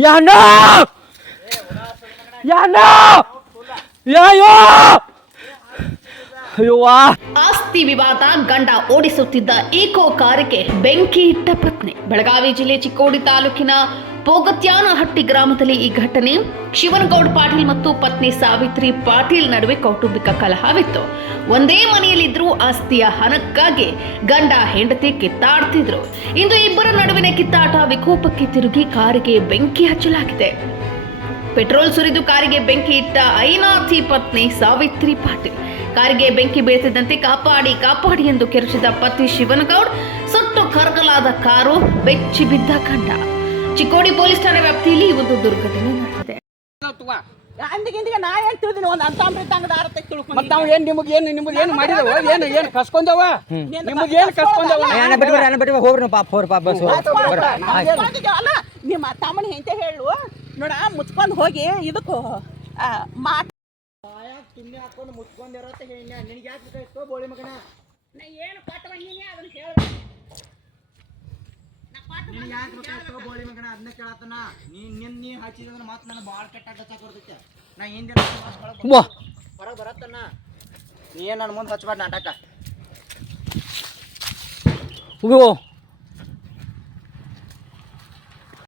या ना! या ಅಯ್ಯವ್ವಾ ಆಸ್ತಿ ವಿವಾದ ಗಂಡ ಓಡಿಸುತ್ತಿದ್ದ ಈಕೋ ಕಾರಿಗೆ ಬೆಂಕಿ ಇಟ್ಟ ಪತ್ನಿ. ಬೆಳಗಾವಿ ಜಿಲ್ಲೆ ಚಿಕ್ಕೋಡಿ ತಾಲೂಕಿನ ಪೋಗತ್ಯಾನಹಟ್ಟಿ ಗ್ರಾಮದಲ್ಲಿ ಈ ಘಟನೆ. ಶಿವನಗೌಡ ಪಾಟೀಲ್ ಮತ್ತು ಪತ್ನಿ ಸಾವಿತ್ರಿ ಪಾಟೀಲ್ ನಡುವೆ ಕೌಟುಂಬಿಕ ಕಲಹವಿತ್ತು. ಒಂದೇ ಮನೆಯಲ್ಲಿದ್ದರೂ ಆಸ್ತಿಯ ಹಣಕ್ಕಾಗಿ ಗಂಡ ಹೆಂಡತಿ ಕಿತ್ತಾಡ್ತಿದ್ರು. ಇಂದು ಇಬ್ಬರ ನಡುವಿನ ಕಿತ್ತಾಟ ವಿಕೋಪಕ್ಕೆ ತಿರುಗಿ ಕಾರಿಗೆ ಬೆಂಕಿ ಹಚ್ಚಲಾಗಿದೆ. ಪೆಟ್ರೋಲ್ ಸುರಿದು ಕಾರಿಗೆ ಬೆಂಕಿ ಇಟ್ಟ ಐನಾಥಿ ಪತ್ನಿ ಸಾವಿತ್ರಿ ಪಾಟೀಲ್ ಕಾರಿಗೆ ಬೆಂಕಿ ಬೀಳ್ತಿದ್ದಂತೆ ಕಾಪಾಡಿ ಕಾಪಾಡಿ ಎಂದು ಕೆರಚಿದ ಪತಿ ಶಿವನಗೌಡ್ ಸುಟ್ಟು ಕರಗಲಾದ ಕಾರು ಬೆಚ್ಚಿ ಬಿದ್ದ ಕಂಡ ಚಿಕ್ಕೋಡಿ ಪೊಲೀಸ್ ಠಾಣೆ ವ್ಯಾಪ್ತಿಯಲ್ಲಿ ಈ ಒಂದು ದುರ್ಘಟನೆ ನಡೆದಿದೆ ಅಂದಿಗಿಂದಿಗೆ ನಾ ಏನ್ ತಿಳಿದಿನಿ ಒಂದು ಅಂತಾಮ್ರಿತ ಅಂಗಡ ತಿಳ್ಕೊಂಡು ಮತ್ತೆ ನಾವ್ ಏನ್ ನಿಮಗೆ ಏನ್ ನಿಮಗೆ ಏನ್ ಮಾಡಿದವ ಏನು ಏನು ಕಸ್ಕೊಂಡವ ನಿಮಗೆ ಏನು ಕಸ್ಕೊಂಡವ ಅಣ್ಣ ಬಿಟ್ಟು ಬರ್ರಿ ಅಣ್ಣ ಬಿಟ್ಟು ಬರ್ರಿ, ಹೋಗ್ರಿ ಪಾಪ ಹೋಗ್ರಿ ಪಾಪ ಬಸ್. ನಿಮ್ಮ ತಮ್ಮನ ಹೆಂತೆ ಹೇಳು ನೋಡ ಮುಚ್ಕೊಂಡು ಹೋಗಿ ಇದಕ್ಕೂ ಮಾತು ತಿನ್ನಿ ಹಾಕೊಂಡು ಮುಚ್ಕೊಂಡಿರತ್ತೆ ನಿನಗೆ ಯಾಕೆ ಬೇಕಾಯ್ತು ಬೋಳಿ ಮಗನ? ನಾ ಏನು ಪಾಠ ಬಂದೀನಿ ಅದನ್ನ ಹೇಳ ನಿನಗೆ ಯಾಕೆ ಬೇಕಾಯ್ತು ಬೋಳಿ ಮಗನ? ಅದನ್ನ ಕೇಳತ್ತನ? ನೀ ನಿನ್ನ ನೀ ಹಚ್ಚಿದ್ರೆ ಮಾತು ನನಗೆ ಭಾಳ ಕೆಟ್ಟ ಹಚ್ಚಕ್ ಬರ್ತೈತೆ. ನಾ ಹಿಂದೆ ಹೊರಗೆ ಬರತ್ತನ? ನೀ ಏನು ನನ್ನ ಮುಂದೆ ಹಚ್ಬಾರ್ದು ನಾಟಕ? ಹೋಗು